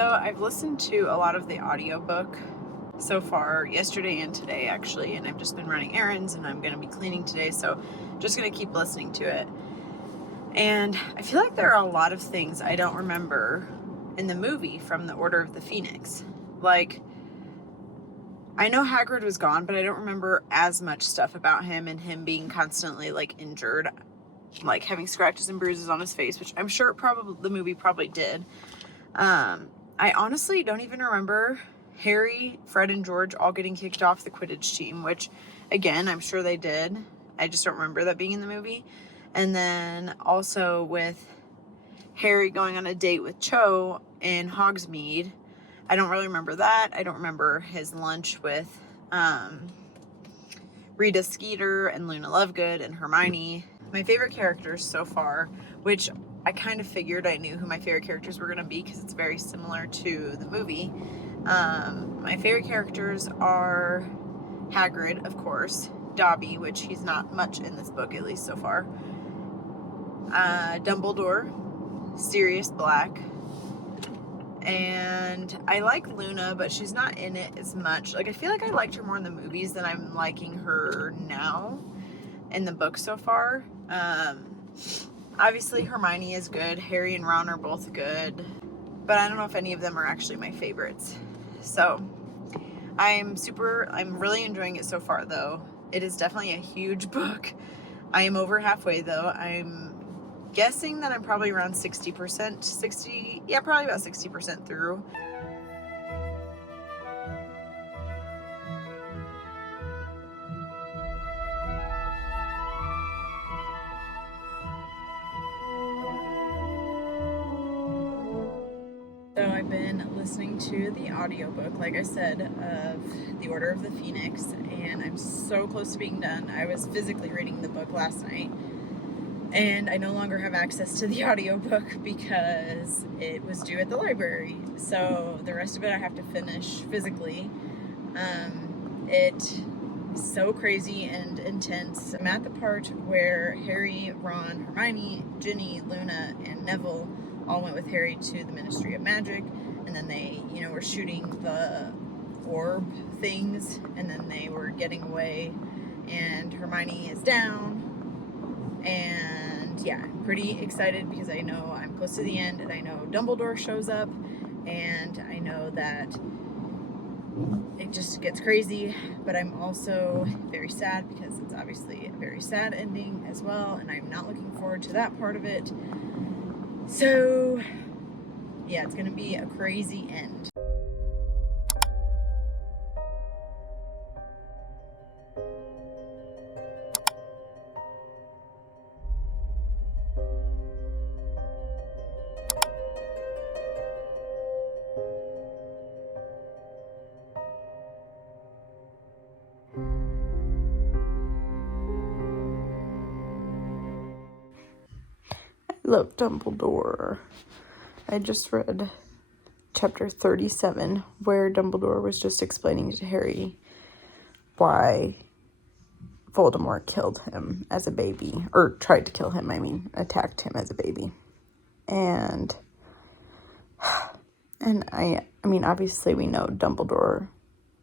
So I've listened to a lot of the audiobook so far, yesterday and today actually, and I've just been running errands and I'm going to be cleaning today, so just going to keep listening to it. And I feel like there are a lot of things I don't remember in the movie from the Order of the Phoenix. Like, I know Hagrid was gone, but I don't remember as much stuff about him and him being constantly like injured, like having scratches and bruises on his face, which I'm sure the movie probably did. I honestly don't even remember Harry, Fred, and George all getting kicked off the Quidditch team, which, again, I'm sure they did. I just don't remember that being in the movie. And then also with Harry going on a date with Cho in Hogsmeade. I don't really remember that. I don't remember his lunch with Rita Skeeter and Luna Lovegood and Hermione. My favorite characters so far, which I kind of figured I knew who my favorite characters were going to be because it's very similar to the movie. My favorite characters are Hagrid, of course, Dobby, which he's not much in this book, at least so far, Dumbledore, Sirius Black, and I like Luna, but she's not in it as much. Like, I feel like I liked her more in the movies than I'm liking her now in the book so far. Obviously Hermione is good. Harry and Ron are both good, but I don't know if any of them are actually my favorites. So I'm really enjoying it so far though. It is definitely a huge book. I am over halfway though. I'm guessing that I'm probably around 60%, probably about 60% through. So I've been listening to the audiobook, like I said, of The Order of the Phoenix, and I'm so close to being done. I was physically reading the book last night, and I no longer have access to the audiobook because it was due at the library. So the rest of it I have to finish physically. It is so crazy and intense. I'm at the part where Harry, Ron, Hermione, Ginny, Luna, and Neville all went with Harry to the Ministry of Magic, and then they, were shooting the orb things, and then they were getting away, and Hermione is down, and yeah, I'm pretty excited because I know I'm close to the end, and I know Dumbledore shows up, and I know that it just gets crazy, but I'm also very sad because it's obviously a very sad ending as well, and I'm not looking forward to that part of it. So, yeah, it's going to be a crazy end. I love Dumbledore. I just read chapter 37, where Dumbledore was just explaining to Harry why Voldemort killed him as a baby, or tried to kill him, attacked him as a baby. And obviously we know Dumbledore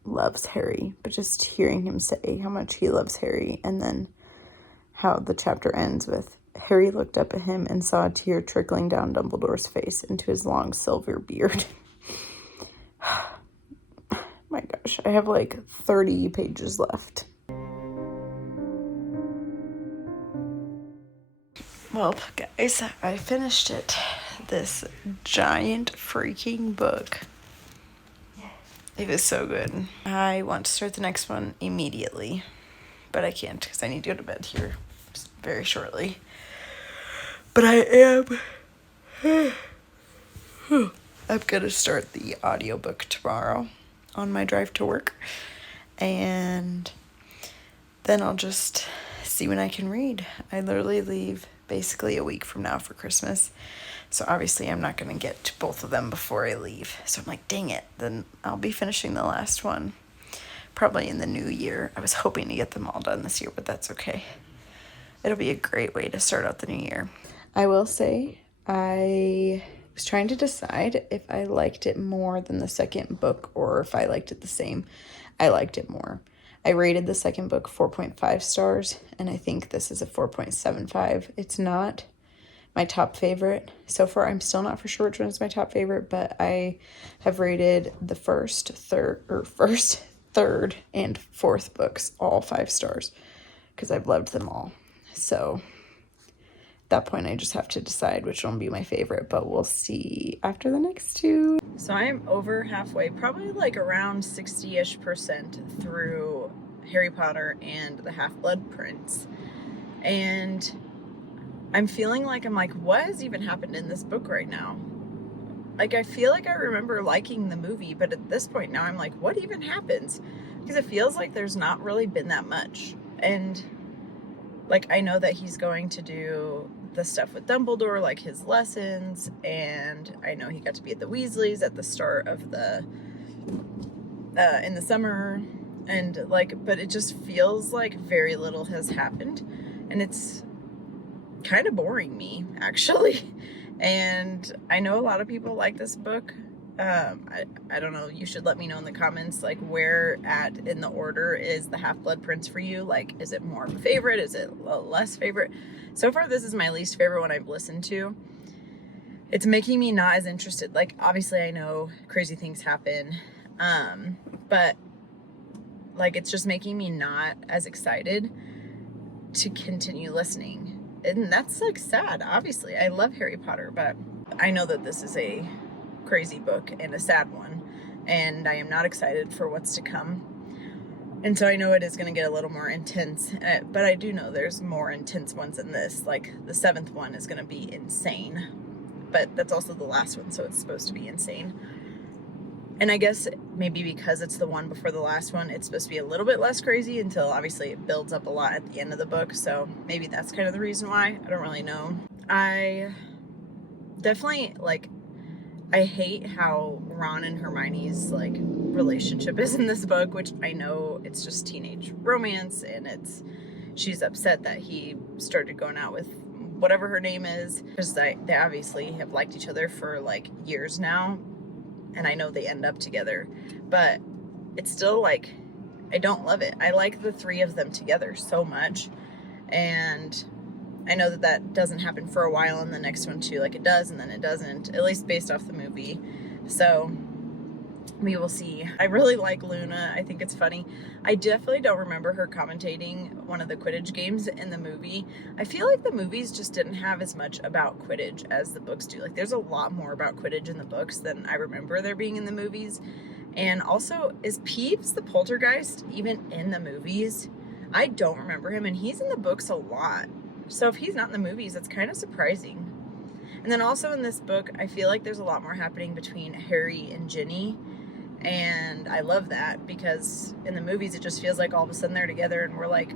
loves Harry, but just hearing him say how much he loves Harry, and then how the chapter ends with Harry looked up at him and saw a tear trickling down Dumbledore's face into his long silver beard. My gosh, I have like 30 pages left. Well, guys, I finished it. This giant freaking book. It was so good. I want to start the next one immediately, but I can't because I need to go to bed here very shortly. But I'm going to start the audiobook tomorrow on my drive to work, and then I'll just see when I can read. I literally leave basically a week from now for Christmas, so obviously I'm not going to get to both of them before I leave. So I'm like, dang it, then I'll be finishing the last one probably in the new year. I was hoping to get them all done this year, but that's okay. It'll be a great way to start out the new year. I will say I was trying to decide if I liked it more than the second book or if I liked it the same. I liked it more. I rated the second book 4.5 stars, and I think this is a 4.75. It's not my top favorite. So far, I'm still not for sure which one is my top favorite, but I have rated the first, third, and fourth books all 5 stars because I've loved them all. So at that point, I just have to decide which one will be my favorite, but we'll see after the next 2. So I'm over halfway, probably like around 60-ish% through Harry Potter and the Half-Blood Prince. And I'm feeling like, what has even happened in this book right now? Like, I feel like I remember liking the movie, but at this point now I'm like, what even happens? Because it feels like there's not really been that much. And like, I know that he's going to do the stuff with Dumbledore, like his lessons, and I know he got to be at the Weasleys at the start of the in the summer, and like, but it just feels like very little has happened, and it's kind of boring me, actually. And I know a lot of people like this book. I don't know, you should let me know in the comments, like, where at in the order is the Half-Blood Prince for you? Like, is it more of a favorite? Is it a less favorite? So far, this is my least favorite one I've listened to. It's making me not as interested. Like, obviously, I know crazy things happen, but like, it's just making me not as excited to continue listening. And that's like sad. Obviously, I love Harry Potter, but I know that this is a crazy book and a sad one, and I am not excited for what's to come. And so I know it is going to get a little more intense, but I do know there's more intense ones than this. Like, the 7th one is going to be insane, but that's also the last one, so it's supposed to be insane. And I guess maybe because it's the one before the last one, it's supposed to be a little bit less crazy until obviously it builds up a lot at the end of the book. So maybe that's kind of the reason why. I don't really know. I definitely, like, I hate how Ron and Hermione's, like, relationship is in this book, which I know it's just teenage romance, and she's upset that he started going out with whatever her name is, because they obviously have liked each other for like years now, and I know they end up together, but it's still like, I don't love it. I like the 3 of them together so much, and I know that that doesn't happen for a while in the next one too. Like, it does and then it doesn't, at least based off the movie. So we will see. I really like Luna. I think it's funny. I definitely don't remember her commentating one of the Quidditch games in the movie. I feel like the movies just didn't have as much about Quidditch as the books do. Like, there's a lot more about Quidditch in the books than I remember there being in the movies. And also, is Peeves the poltergeist even in the movies? I don't remember him, and he's in the books a lot. So if he's not in the movies, it's kind of surprising. And then also in this book, I feel like there's a lot more happening between Harry and Ginny. And I love that, because in the movies, it just feels like all of a sudden they're together and we're like,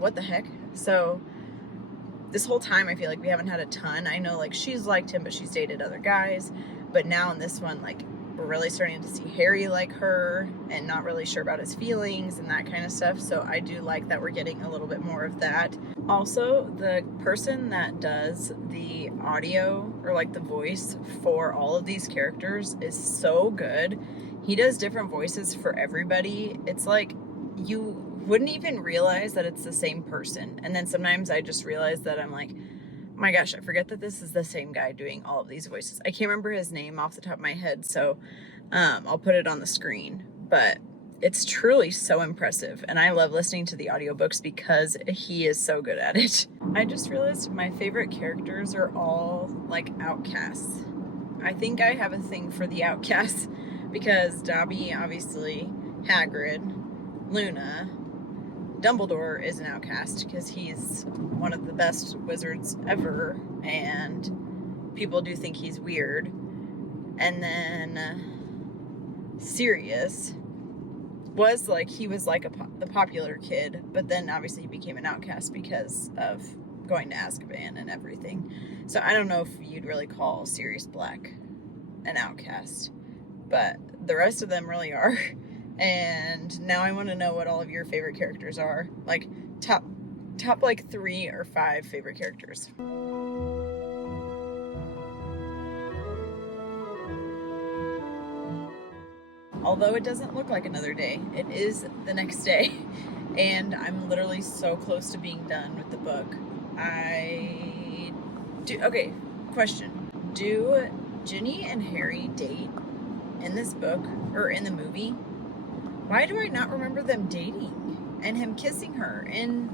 what the heck? So this whole time, I feel like we haven't had a ton. I know, like, she's liked him, but she's dated other guys. But now in this one, like, we're really starting to see Harry like her and not really sure about his feelings and that kind of stuff. So I do like that we're getting a little bit more of that. Also, the person that does the audio, or like the voice for all of these characters, is so good. He does different voices for everybody. It's like, you wouldn't even realize that it's the same person. And then sometimes I just realize that I'm like, my gosh, I forget that this is the same guy doing all of these voices. I can't remember his name off the top of my head, so I'll put it on the screen. But it's truly so impressive, and I love listening to the audiobooks because he is so good at it. I just realized my favorite characters are all, like, outcasts. I think I have a thing for the outcasts because Dobby, obviously, Hagrid, Luna, Dumbledore is an outcast because he's one of the best wizards ever, and people do think he's weird. And then Sirius was like, he was like the popular kid, but then obviously he became an outcast because of going to Azkaban and everything. So I don't know if you'd really call Sirius Black an outcast, but the rest of them really are. And now I want to know what all of your favorite characters are. Like, top like 3 or 5 favorite characters. although it doesn't look like another day, it is the next day. And I'm literally so close to being done with the book. Okay, question. Do Ginny and Harry date in this book or in the movie? Why do I not remember them dating and him kissing her in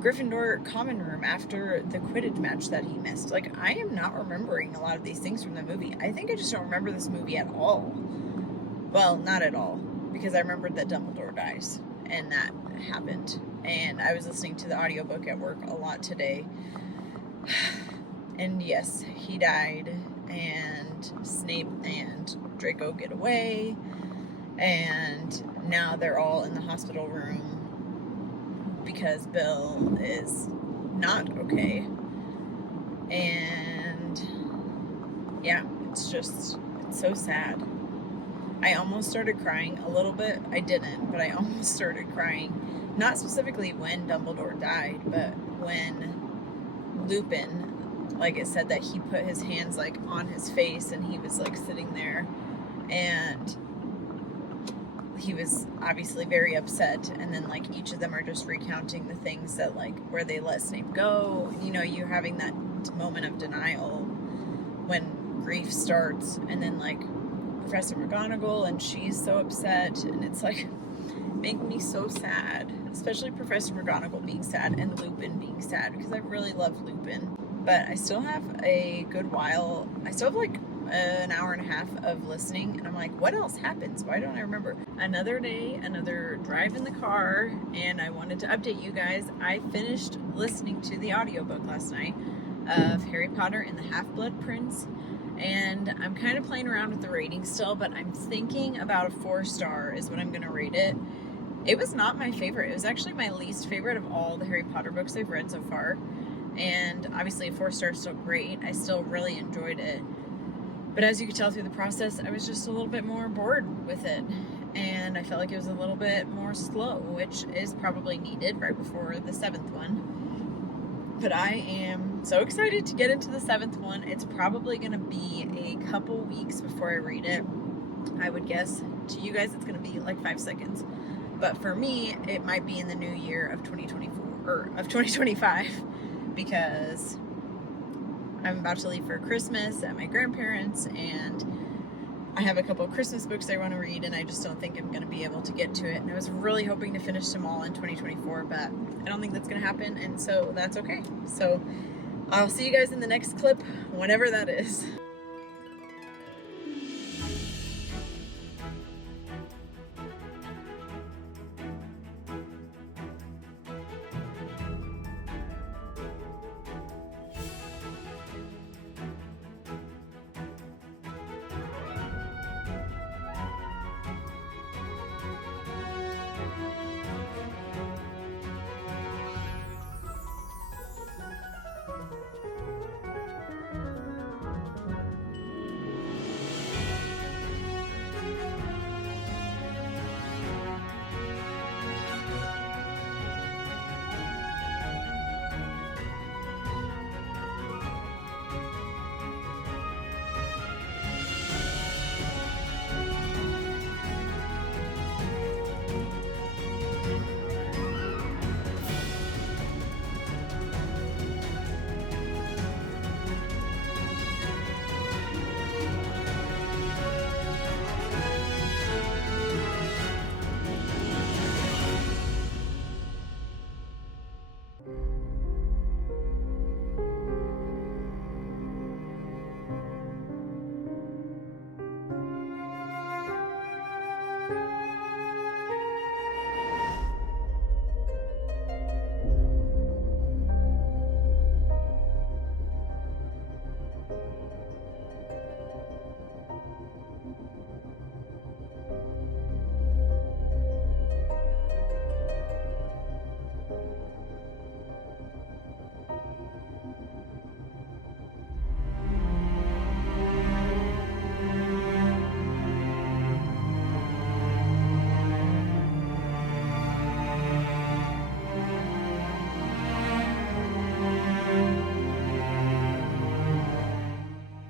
Gryffindor common room after the Quidditch match that he missed? Like, I am not remembering a lot of these things from the movie. I think I just don't remember this movie at all. Well, not at all, because I remembered that Dumbledore dies, and that happened. And I was listening to the audiobook at work a lot today. And yes, he died, and Snape and Draco get away, and now they're all in the hospital room because Bill is not okay. And yeah, it's so sad. I almost started crying a little bit. I didn't, but I almost started crying. Not specifically when Dumbledore died, but when Lupin, like it said that he put his hands like on his face and he was like sitting there and he was obviously very upset. And then like each of them are just recounting the things that like where they let Snape go. You know, you're having that moment of denial when grief starts, and then like Professor McGonagall, and she's so upset, and it's like making me so sad, especially Professor McGonagall being sad and Lupin being sad, because I really love Lupin. But I still have a good while. I still have like an hour and a half of listening, and I'm like, what else happens? Why don't I remember? Another day, another drive in the car, and I wanted to update you guys. I finished listening to the audiobook last night of Harry Potter and the Half-Blood Prince. And I'm kind of playing around with the rating still, but I'm thinking about a 4-star is what I'm going to rate it. It was not my favorite. It was actually my least favorite of all the Harry Potter books I've read so far. And obviously a 4-star is still great. I still really enjoyed it. But as you could tell through the process, I was just a little bit more bored with it. And I felt like it was a little bit more slow, which is probably needed right before the 7th one. But I am so excited to get into the 7th one. It's probably going to be a couple weeks before I read it. I would guess to you guys it's going to be like 5 seconds. But for me, it might be in the new year of 2024 or of 2025, because I'm about to leave for Christmas at my grandparents, and I have a couple of Christmas books I want to read, and I just don't think I'm going to be able to get to it. And I was really hoping to finish them all in 2024, but I don't think that's going to happen, and so that's okay. So I'll see you guys in the next clip, whenever that is.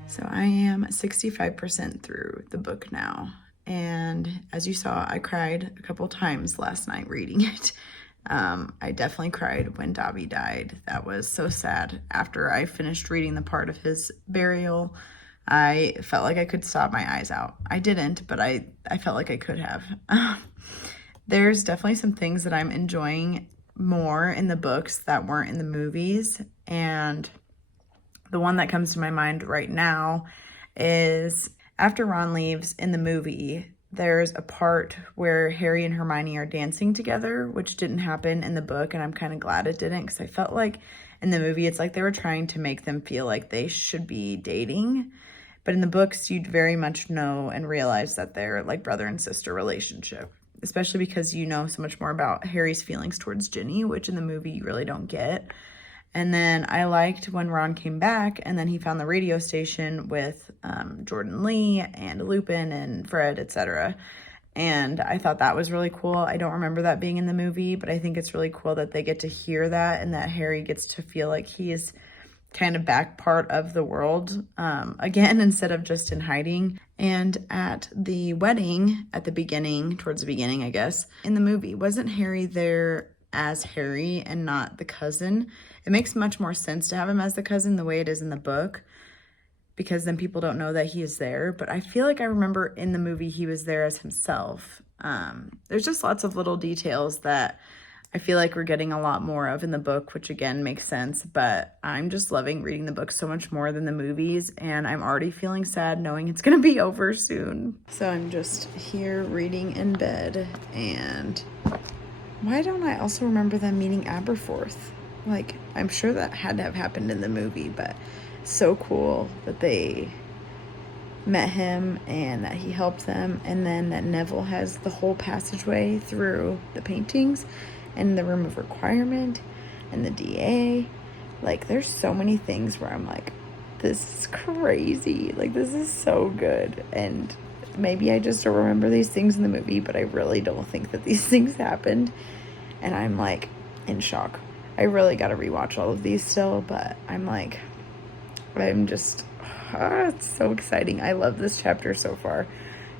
So I am 65% through the book now, and as you saw, I cried a couple times last night reading it. I definitely cried when Dobby died. That was so sad. After I finished reading the part of his burial, I felt like I could stop my eyes out. I didn't, but I felt like I could have. There's definitely some things that I'm enjoying more in the books that weren't in the movies, and the one that comes to my mind right now is after Ron leaves in the movie, there's a part where Harry and Hermione are dancing together, which didn't happen in the book, and I'm kind of glad it didn't, because I felt like in the movie, it's like they were trying to make them feel like they should be dating. But in the books, you'd very much know and realize that they're like brother and sister relationship, especially because you know so much more about Harry's feelings towards Ginny, which in the movie you really don't get. And then I liked when Ron came back and then he found the radio station with Jordan Lee and Lupin and Fred, etc. And I thought that was really cool. I don't remember that being in the movie, but I think it's really cool that they get to hear that and that Harry gets to feel like he is kind of back part of the world again, instead of just in hiding. And at the wedding at the beginning, towards the beginning, I guess, in the movie, wasn't Harry there as Harry and not the cousin? It makes much more sense to have him as the cousin the way it is in the book, because then people don't know that he is there. But I feel like I remember in the movie he was there as himself. There's just lots of little details that I feel like we're getting a lot more of in the book, which again makes sense, but I'm just loving reading the book so much more than the movies, and I'm already feeling sad knowing it's gonna be over soon. So I'm just here reading in bed, and why don't I also remember them meeting Aberforth? Like, I'm sure that had to have happened in the movie, but so cool that they met him and that he helped them, and then that Neville has the whole passageway through the paintings and the room of requirement and the DA. Like, there's so many things where I'm like, this is crazy. Like, this is so good. And maybe I just don't remember these things in the movie, but I really don't think that these things happened. And I'm like in shock. I really got to rewatch all of these still, but I'm just, it's so exciting. I love this chapter so far.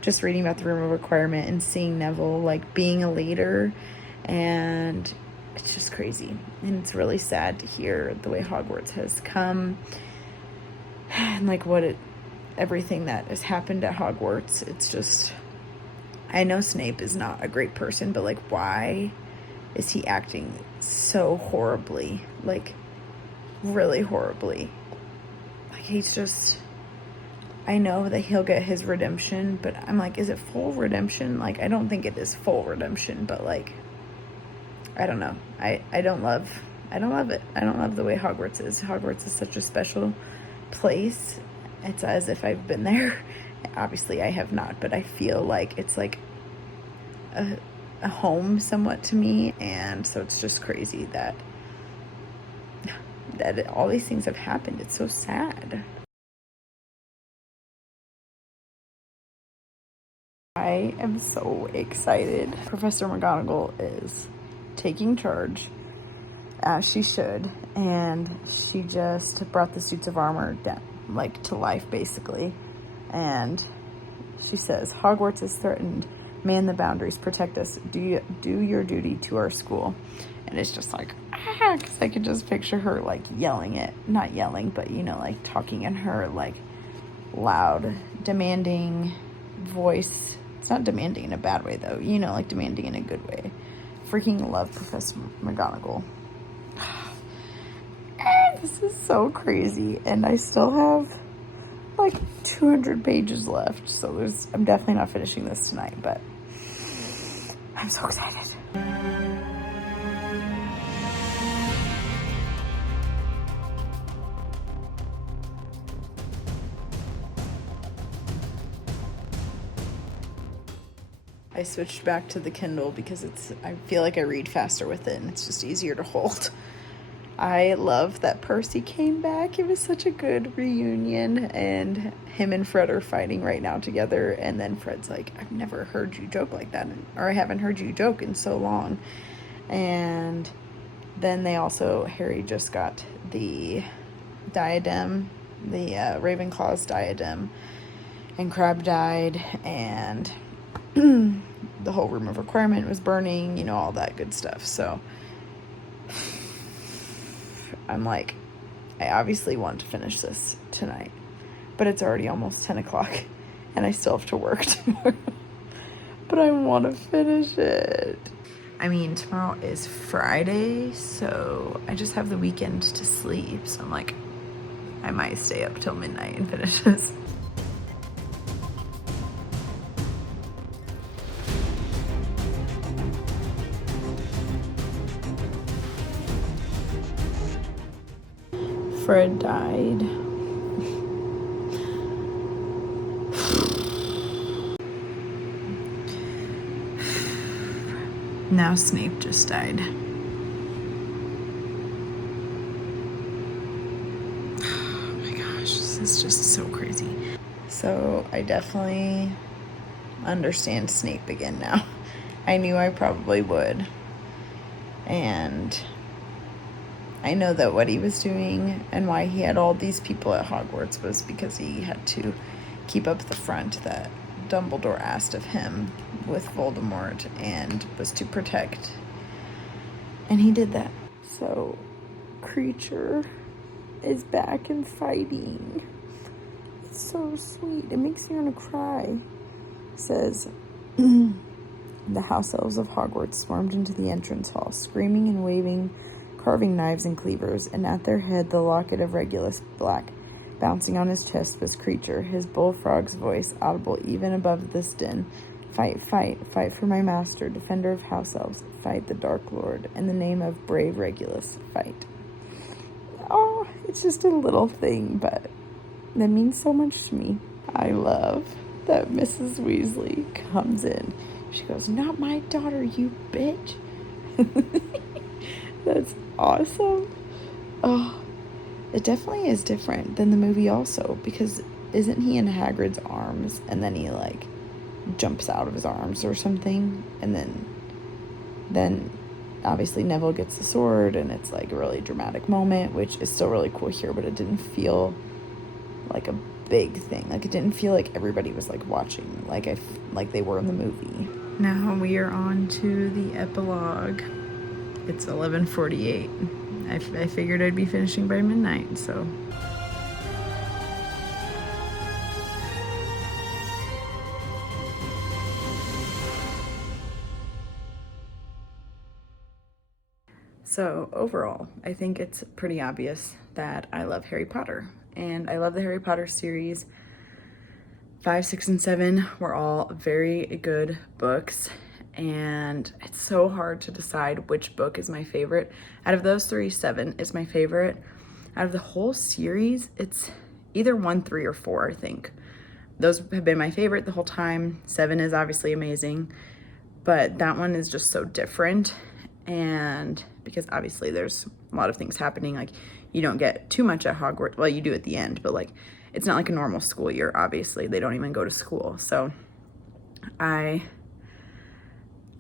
Just reading about the room of requirement and seeing Neville like being a leader, and it's just crazy. And it's really sad to hear the way Hogwarts has come and like everything that has happened at Hogwarts. It's just, I know Snape is not a great person, but like, why is he acting so horribly? Like, really horribly. Like, he's just, I know that he'll get his redemption, but I'm like, is it full redemption? Like, I don't think it is full redemption, but like, I don't know. I don't love it. I don't love the way Hogwarts is. Hogwarts is such a special place. It's as if I've been there. Obviously I have not, but I feel like it's like a home somewhat to me. And so it's just crazy that all these things have happened. It's so sad. I am so excited. Professor McGonagall is taking charge, as she should, and she just brought the suits of armor down, like, to life, basically. And she says, Hogwarts is threatened. Man the boundaries. Protect us. Do your duty to our school. And it's just like, because I could just picture her, like, yelling it. Not yelling, but, you know, like, talking in her, like, loud, demanding voice. It's not demanding in a bad way, though. You know, like, demanding in a good way. Freaking love Professor McGonagall. This is so crazy. And I still have, like, 200 pages left. So I'm definitely not finishing this tonight, but I'm so excited. I switched back to the Kindle because I feel like I read faster with it and it's just easier to hold. I love that Percy came back. It was such a good reunion, and him and Fred are fighting right now together, and then Fred's like, I've never heard you joke like that, or I haven't heard you joke in so long. And then Harry just got the diadem, the Ravenclaw's diadem, and Crabbe died, and the whole room of requirement was burning, you know, all that good stuff. So I'm like, I obviously want to finish this tonight, but it's already almost 10 o'clock and I still have to work tomorrow. But I want to finish it. I mean, tomorrow is Friday, so I just have the weekend to sleep. So I'm like, I might stay up till midnight and finish this. Fred died. Now Snape just died. Oh my gosh, this is just so crazy. So I definitely understand Snape again now. I knew I probably would. And I know that what he was doing and why he had all these people at Hogwarts was because he had to keep up the front that Dumbledore asked of him with Voldemort and was to protect. And he did that. So, Creature is back and fighting. It's so sweet. It makes me want to cry. It says, the house elves of Hogwarts swarmed into the entrance hall, screaming and waving, carving knives and cleavers, and at their head the locket of Regulus Black. Bouncing on his chest was Creature, his bullfrog's voice audible even above this din. Fight, fight, fight for my master, defender of house elves. Fight the Dark Lord. In the name of brave Regulus, fight. Oh, it's just a little thing, but that means so much to me. I love that Mrs. Weasley comes in. She goes, not my daughter, you bitch. That's awesome. Oh. It definitely is different than the movie also, because isn't he in Hagrid's arms and then he like jumps out of his arms or something, and then obviously Neville gets the sword and it's like a really dramatic moment, which is still really cool here, but it didn't feel like a big thing. Like it didn't feel like everybody was like watching like they were in the movie. Now we are on to the epilogue. It's 11:48. I figured I'd be finishing by midnight, so. So overall, I think it's pretty obvious that I love Harry Potter, and I love the Harry Potter series. 5, 6, and 7 were all very good books, and it's so hard to decide which book is my favorite. Out of those 3, 7 is my favorite. Out of the whole series, it's either 1, 3, or 4, I think. Those have been my favorite the whole time. 7 is obviously amazing, but that one is just so different, and because obviously there's a lot of things happening, like you don't get too much at Hogwarts. Well, you do at the end, but like it's not like a normal school year, obviously. They don't even go to school. So I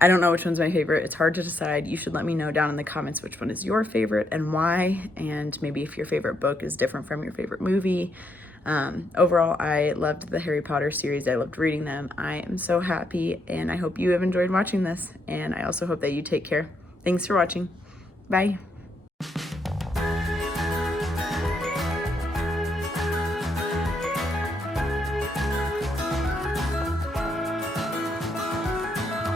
don't know which one's my favorite. It's hard to decide. You should let me know down in the comments which one is your favorite and why, and maybe if your favorite book is different from your favorite movie. Overall, I loved the Harry Potter series. I loved reading them. I am so happy, and I hope you have enjoyed watching this, and I also hope that you take care. Thanks for watching. Bye.